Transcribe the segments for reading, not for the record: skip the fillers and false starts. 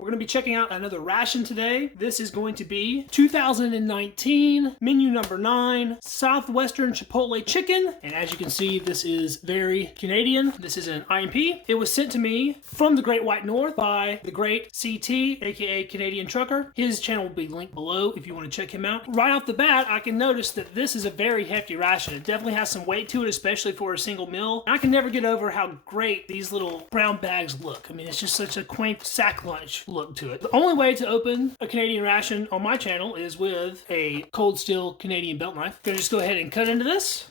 We're going to be checking out another ration today. This is going to be 2019 menu number 9 Southwestern Chipotle Chicken. And as you can see, this is very Canadian. This is an IMP. It was sent to me from the Great White North by the great CT, aka Canadian Trucker. His channel will be linked below if you want to check him out. Right off the bat, I can notice that this is a very hefty ration. It definitely has some weight to it, especially for a single meal. I can never get over how great these little brown bags look. I mean, it's just such a quaint sack lunch look to it. The only way to open a Canadian ration on my channel is with a cold steel Canadian belt knife. Gonna just go ahead and cut into this.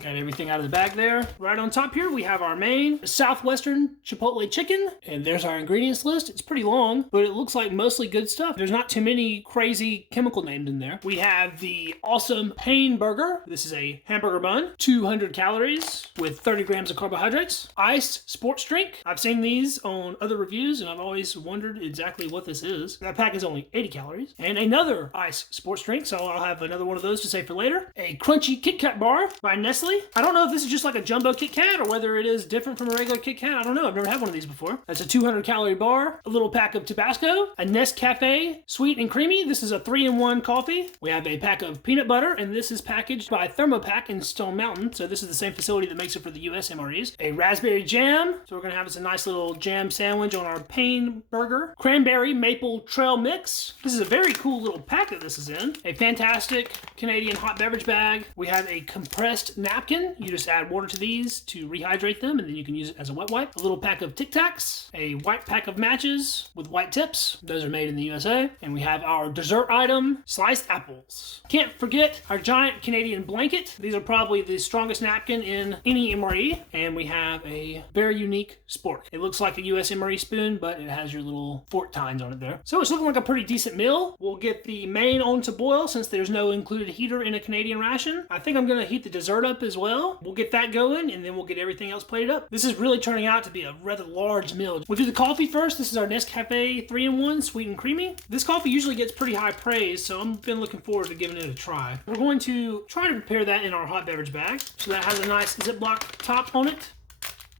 Got everything out of the bag there. Right on top here, we have our main Southwestern Chipotle Chicken. And there's our ingredients list. It's pretty long, but it looks like mostly good stuff. There's not too many crazy chemical names in there. We have the awesome Pain Burger. This is a hamburger bun. 200 calories with 30 grams of carbohydrates. Iced sports drink. I've seen these on other reviews, and I've always wondered exactly what this is. That pack is only 80 calories. And another iced sports drink, so I'll have another one of those to save for later. A crunchy Kit Kat bar by Nestle. I don't know if this is just like a jumbo Kit Kat or whether it is different from a regular Kit Kat. I don't know. I've never had one of these before. That's a 200 calorie bar, a little pack of Tabasco, a Nescafe sweet and creamy. This is a 3-in-1 coffee. We have a pack of peanut butter, and this is packaged by Thermopack in Stone Mountain. So this is the same facility that makes it for the US MREs. A raspberry jam. So we're going to have us a nice little jam sandwich on our Pain Burger. Cranberry maple trail mix. This is a very cool little pack that this is in. A fantastic Canadian hot beverage bag. We have a compressed napkin. You just add water to these to rehydrate them, and then you can use it as a wet wipe. A little pack of Tic Tacs, a white pack of matches with white tips. Those are made in the USA. And we have our dessert item, sliced apples. Can't forget our giant Canadian blanket. These are probably the strongest napkin in any MRE. And we have a very unique spork. It looks like a US MRE spoon, but it has your little fork tines on it there. So it's looking like a pretty decent meal. We'll get the main on to boil since there's no included heater in a Canadian ration. I think I'm going to heat the dessert up as well. We'll get that going, and then we'll get everything else plated up. This is really turning out to be a rather large meal. We'll do the coffee first. This is our Nescafe 3-in-1 sweet and creamy. This coffee usually gets pretty high praise, so I've been looking forward to giving it a try. We're going to try to prepare that in our hot beverage bag. So that has a nice Ziploc top on it.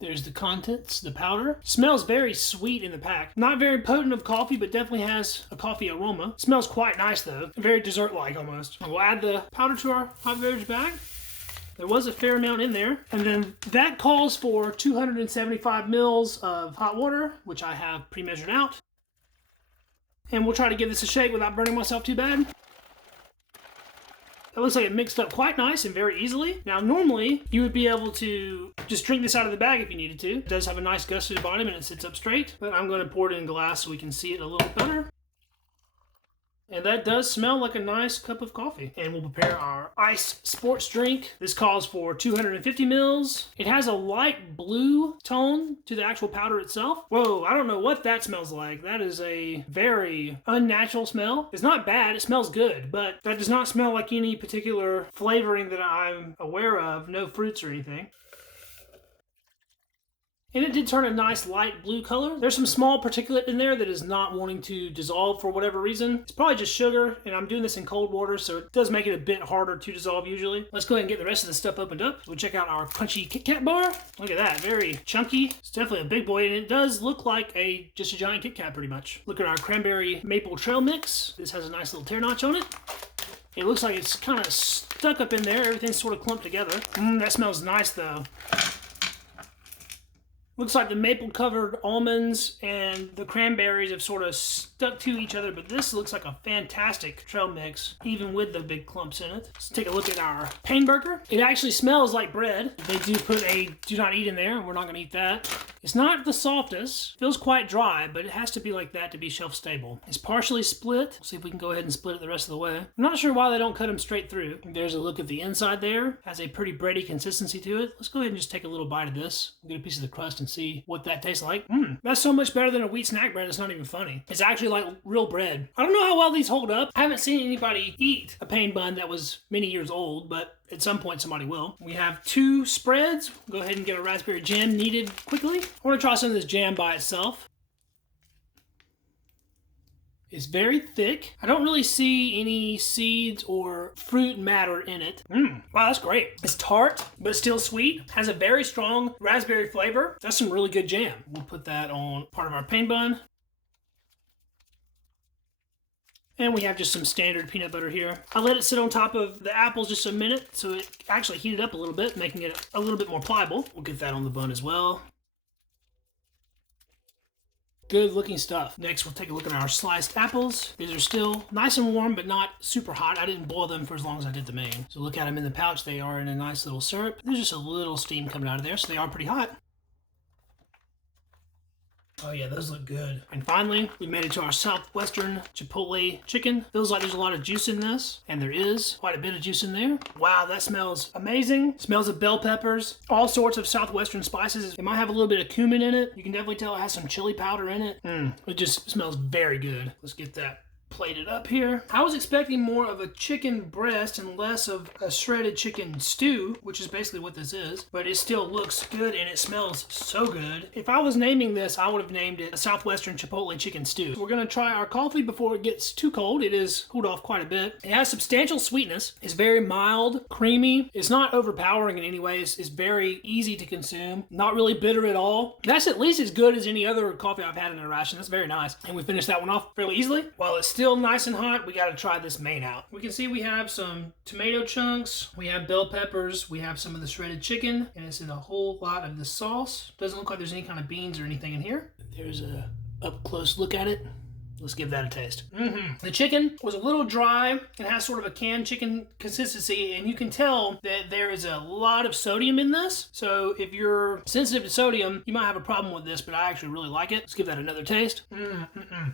There's the contents, the powder. Smells very sweet in the pack. Not very potent of coffee, but definitely has a coffee aroma. Smells quite nice though. Very dessert-like almost. We'll add the powder to our hot beverage bag. There was a fair amount in there. And then that calls for 275 mils of hot water, which I have pre-measured out. And we'll try to give this a shake without burning myself too bad. It looks like it mixed up quite nice and very easily. Now, normally, you would be able to just drink this out of the bag if you needed to. It does have a nice gust to the bottom and it sits up straight, but I'm going to pour it in glass so we can see it a little better. And that does smell like a nice cup of coffee. And we'll prepare our iced sports drink. This calls for 250 mils. It has a light blue tone to the actual powder itself. Whoa, I don't know what that smells like. That is a very unnatural smell. It's not bad, it smells good, but that does not smell like any particular flavoring that I'm aware of. No fruits or anything. And it did turn a nice light blue color. There's some small particulate in there that is not wanting to dissolve for whatever reason. It's probably just sugar, and I'm doing this in cold water, so it does make it a bit harder to dissolve usually. Let's go ahead and get the rest of the stuff opened up. We'll check out our crunchy Kit Kat bar. Look at that, very chunky. It's definitely a big boy, and it does look like just a giant Kit Kat pretty much. Look at our cranberry maple trail mix. This has a nice little tear notch on it. It looks like it's kind of stuck up in there. Everything's sort of clumped together. That smells nice though. Looks like the maple covered almonds and the cranberries have sort of stuck to each other, but this looks like a fantastic trail mix, even with the big clumps in it. Let's take a look at our Pain Burger. It actually smells like bread. They do put a do not eat in there. We're not going to eat that. It's not the softest. Feels quite dry, but it has to be like that to be shelf stable. It's partially split. We'll see if we can go ahead and split it the rest of the way. I'm not sure why they don't cut them straight through. There's a look at the inside there. Has a pretty bready consistency to it. Let's go ahead and just take a little bite of this. We'll get a piece of the crust and see what that tastes like. That's so much better than a wheat snack bread, it's not even funny. It's actually like real bread. I don't know how well these hold up. I haven't seen anybody eat a Pain bun that was many years old, but at some point somebody will. We have 2 spreads. Go ahead and get a raspberry jam kneaded quickly. I want to try some of this jam by itself. It's very thick. I don't really see any seeds or fruit matter in it. Wow, that's great. It's tart, but still sweet. Has a very strong raspberry flavor. That's some really good jam. We'll put that on part of our pain bun. And we have just some standard peanut butter here. I let it sit on top of the apples just a minute so it actually heated up a little bit, making it a little bit more pliable. We'll get that on the bun as well. Good looking stuff. Next, we'll take a look at our sliced apples. These are still nice and warm, but not super hot. I didn't boil them for as long as I did the main. So look at them in the pouch. They are in a nice little syrup. There's just a little steam coming out of there, so they are pretty hot. Oh yeah, those look good. And finally, we made it to our Southwestern Chipotle Chicken. Feels like there's a lot of juice in this, and there is quite a bit of juice in there. Wow, that smells amazing. Smells of bell peppers, all sorts of Southwestern spices. It might have a little bit of cumin in it. You can definitely tell it has some chili powder in it. It just smells very good. Let's get that plated up here. I was expecting more of a chicken breast and less of a shredded chicken stew, which is basically what this is, but it still looks good and it smells so good. If I was naming this, I would have named it a Southwestern Chipotle Chicken Stew. We're gonna try our coffee before it gets too cold. It is cooled off quite a bit. It has substantial sweetness. It's very mild, creamy. It's not overpowering in any way. It's very easy to consume. Not really bitter at all. That's at least as good as any other coffee I've had in a ration. That's very nice. And we finished that one off fairly easily. While it's still nice and hot, we got to try this main out. We can see we have some tomato chunks, we have bell peppers, we have some of the shredded chicken, and it's in a whole lot of the sauce. Doesn't look like there's any kind of beans or anything in here. There's a up close look at it. Let's give that a taste. The chicken was a little dry. It has sort of a canned chicken consistency, and you can tell that there is a lot of sodium in this. So if you're sensitive to sodium, you might have a problem with this, but I actually really like it. Let's give that another taste.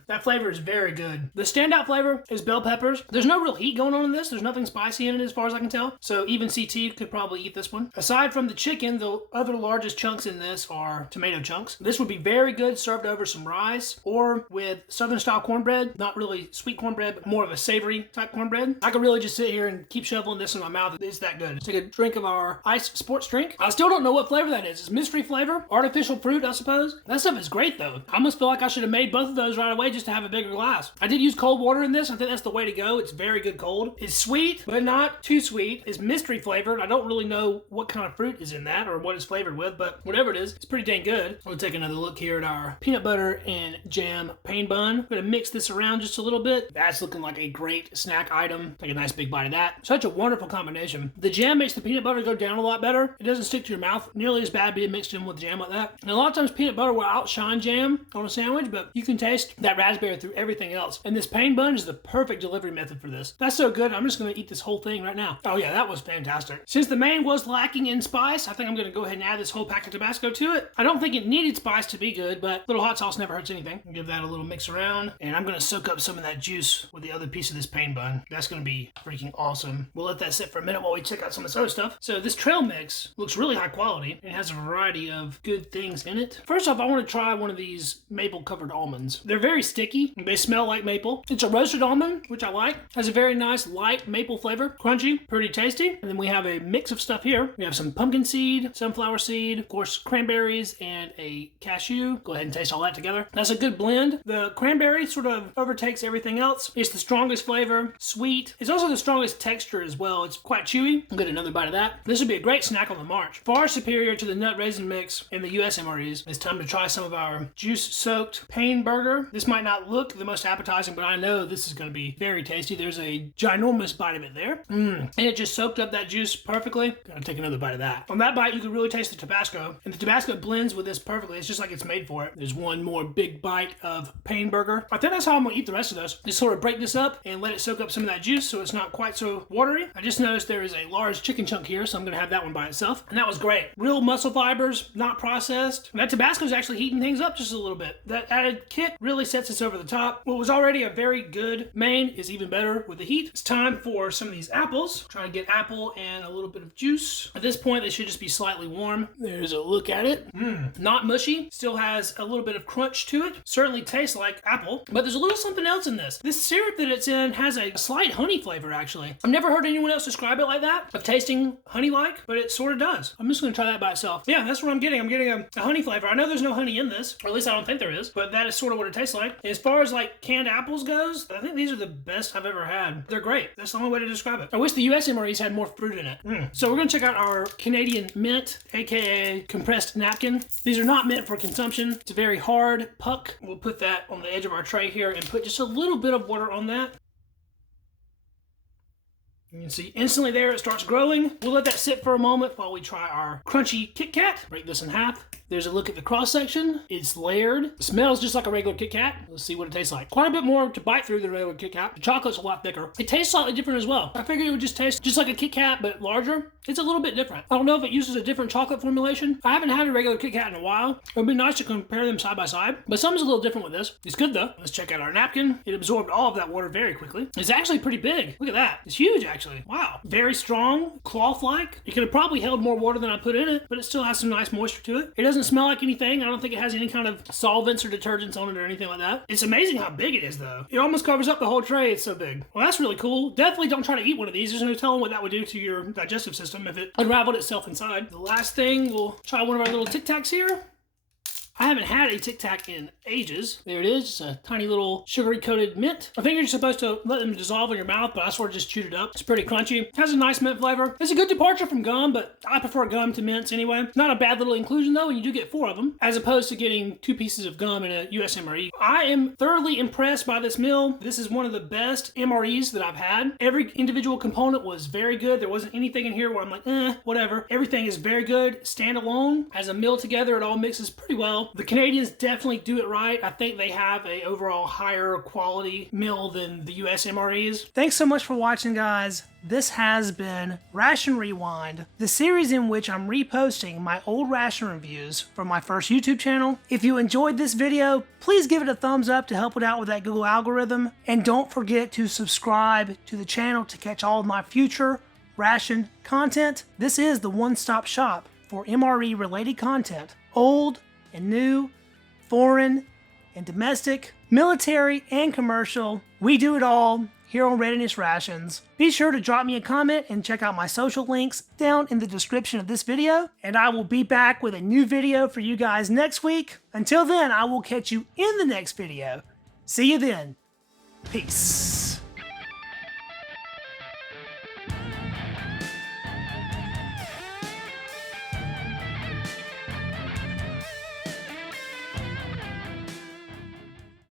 That flavor is very good. The standout flavor is bell peppers. There's no real heat going on in this. There's nothing spicy in it as far as I can tell. So even CT could probably eat this one. Aside from the chicken, the other largest chunks in this are tomato chunks. This would be very good served over some rice or with Southern style cornbread. Not really sweet cornbread, but more of a savory type cornbread. I could really just sit here and keep shoveling this in my mouth. It's that good. Let's take a drink of our iced sports drink. I still don't know what flavor that is. It's mystery flavor, artificial fruit, I suppose. That stuff is great though. I almost feel like I should have made both of those right away just to have a bigger glass. I did use cold water in this. I think that's the way to go. It's very good cold. It's sweet, but not too sweet. It's mystery flavored. I don't really know what kind of fruit is in that or what it's flavored with, but whatever it is, it's pretty dang good. We'll take another look here at our peanut butter and jam pain bun. I'm gonna mix this around just a little bit. That's looking like a great snack item. Take a nice big bite of that. Such a wonderful combination. The jam makes the peanut butter go down a lot better. It doesn't stick to your mouth nearly as bad being mixed in with jam like that. And a lot of times peanut butter will outshine jam on a sandwich, but you can taste that raspberry through everything else. And this pain bun is the perfect delivery method for this. That's so good. I'm just gonna eat this whole thing right now. Oh yeah, that was fantastic. Since the main was lacking in spice, I think I'm gonna go ahead and add this whole pack of Tabasco to it. I don't think it needed spice to be good, but a little hot sauce never hurts anything. Give that a little mix around, and I'm gonna soak up some of that juice with the other piece of this pain bun. That's gonna be freaking awesome. We'll let that sit for a minute while we check out some of this other stuff. So this trail mix looks really high quality. It has a variety of good things in it. First off, I want to try one of these maple covered almonds. They're very sticky. They smell like maple. It's a roasted almond, which I like. Has a very nice light maple flavor. Crunchy, pretty tasty. And then we have a mix of stuff here. We have some pumpkin seed, sunflower seed, of course cranberries, and a cashew. Go ahead and taste all that together. That's a good blend. The cranberry sort of overtakes everything else. It's the strongest flavor, sweet. It's also the strongest texture as well. It's quite chewy. I'll get another bite of that. This would be a great snack on the march. Far superior to the nut raisin mix in the US MREs. It's time to try some of our juice-soaked pain burger. This might not look the most appetizing, but I know this is going to be very tasty. There's a ginormous bite of it there. And it just soaked up that juice perfectly. Gotta take another bite of that. On that bite, you can really taste the Tabasco. And the Tabasco blends with this perfectly. It's just like it's made for it. There's one more big bite of pain burger. I think that's how I'm going to eat the rest of those. Just sort of break this up and let it soak up some of that juice so it's not quite so watery. I just noticed there is a large chicken chunk here, so I'm going to have that one by itself. And that was great. Real muscle fibers, not processed. That Tabasco is actually heating things up just a little bit. That added kick really sets us over the top. What was already a very good main is even better with the heat. It's time for some of these apples. Try to get apple and a little bit of juice. At this point, they should just be slightly warm. There's a look at it. Not mushy. Still has a little bit of crunch to it. Certainly tastes like apple, but there's a little something else in this. This syrup that it's in has a slight honey flavor, actually. I've never heard anyone else describe it like that, of tasting honey-like, but it sort of does. I'm just going to try that by itself. Yeah, that's what I'm getting. I'm getting a honey flavor. I know there's no honey in this, or at least I don't think there is, but that is sort of what it tastes like. And as far as like canned apples goes, I think these are the best I've ever had. They're great. That's the only way to describe it. I wish the US MREs had more fruit in it. So we're going to check out our Canadian mint, aka compressed napkin. These are not meant for consumption. It's a very hard puck. We'll put that on the edge of our tray here and put just a little bit of water on that. You can see instantly there it starts growing. We'll let that sit for a moment while we try our crunchy Kit Kat. Break this in half. There's a look at the cross section. It's layered. It smells just like a regular Kit Kat. Let's see what it tastes like. Quite a bit more to bite through than regular Kit Kat. The chocolate's a lot thicker. It tastes slightly different as well. I figured it would just taste just like a Kit Kat, but larger. It's a little bit different. I don't know if it uses a different chocolate formulation. I haven't had a regular Kit Kat in a while. It would be nice to compare them side by side, but something's a little different with this. It's good though. Let's check out our napkin. It absorbed all of that water very quickly. It's actually pretty big. Look at that. It's huge actually. Wow. Very strong, cloth-like. It could have probably held more water than I put in it, but it still has some nice moisture to it. It doesn't smell like anything. I don't think it has any kind of solvents or detergents on it or anything like that. It's amazing how big it is though. It almost covers up the whole tray. It's so big. Well, that's really cool. Definitely don't try to eat one of these. There's no telling what that would do to your digestive system if it unraveled itself inside. The last thing, we'll try one of our little Tic Tacs here. I haven't had a Tic Tac in ages. There it is, just a tiny little sugary coated mint. I think you're supposed to let them dissolve in your mouth, but I sort of just chewed it up. It's pretty crunchy. It has a nice mint flavor. It's a good departure from gum, but I prefer gum to mints anyway. Not a bad little inclusion though, and you do get 4 of them, as opposed to getting 2 pieces of gum in a US MRE. I am thoroughly impressed by this meal. This is one of the best MREs that I've had. Every individual component was very good. There wasn't anything in here where I'm like, whatever. Everything is very good, standalone. As a meal together, it all mixes pretty well. The Canadians definitely do it right. I think they have a overall higher quality meal than the US MREs. Thanks so much for watching, guys. This has been Ration Rewind, the series in which I'm reposting my old ration reviews from my first YouTube channel. If you enjoyed this video, please give it a thumbs up to help it out with that Google algorithm. And don't forget to subscribe to the channel to catch all of my future ration content. This is the one-stop shop for MRE related content. Old and new, foreign and domestic, military and commercial. We do it all here on Readiness Rations. Be sure to drop me a comment and check out my social links down in the description of this video. And I will be back with a new video for you guys next week. Until then, I will catch you in the next video. See you then. Peace.